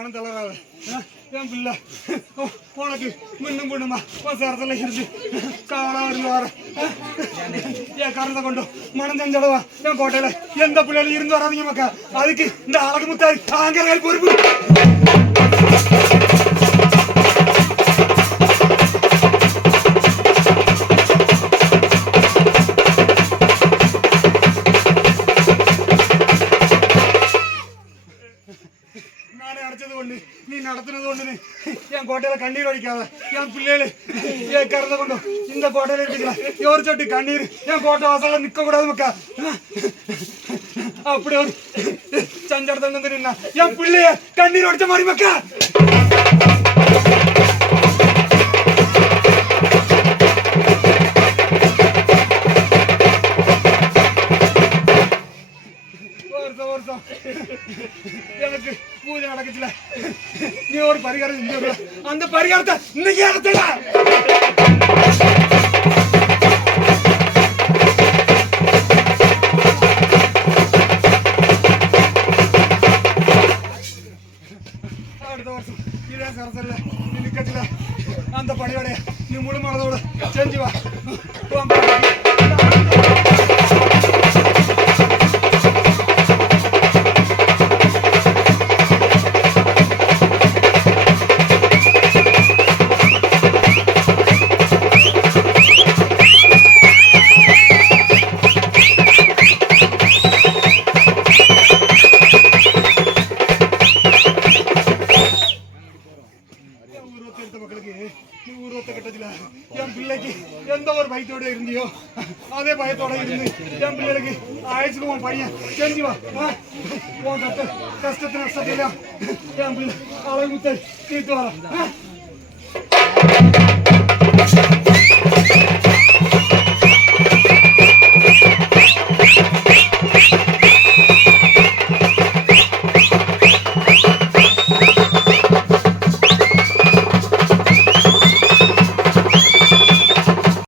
மனம் தளராது. என் பிள்ளை உனக்கு மின்னும் பொண்ணுமா சேரத்துல இருந்து காவலா இருந்து வர என் காரணத்தை கொண்டு மனம் செஞ்சடவா என் கோட்டையில எந்த பிள்ளைகளும் இருந்து வராதிங்க மக்கா. அதுக்கு இந்த அழகு முத்தாய் தாங்கிறகள் பொறுப்பு. நீ நடத்துனது ஒண்ணு என் கோட்டையில கண்ணீர் வடிக்காத. என் பிள்ளைகளு என் கருத கொண்டு இந்த கோட்டையில இருக்குல்ல ஒரு சொட்டு கண்ணீர் என் கோட்டை வாசல நிக்க கூடாது மக்கா. அப்படி ஒரு சஞ்சடத்துல இருந்து நின்னா என் பிள்ளைய கண்ணீர் வடிச்ச மாதிரி மக்கா. வருஷம் எனக்கு பூஜை நடக்குச்சுல நீ ஒரு பரிகாரம் செஞ்சு அந்த பரிகாரத்தை இன்னைக்கு நடத்தல. அடுத்த வருஷம் இதே சரசல்ல நீ நிக்கச்சுல அந்த பணியோடைய நீ முழு மனதோட செஞ்சு வா. என் பிள்ளைக்கு எந்த ஒரு பயத்தோட இருந்தியோ அதே பயத்தோட இருந்து என் பிள்ளைக்கு ஆயிடுச்சுக்கு உன் பையன் செஞ்சு வா. உன் கஷ்டத்து நஷ்டத்துல என் பிள்ளை அழகு முத்தை தீர்த்து வர.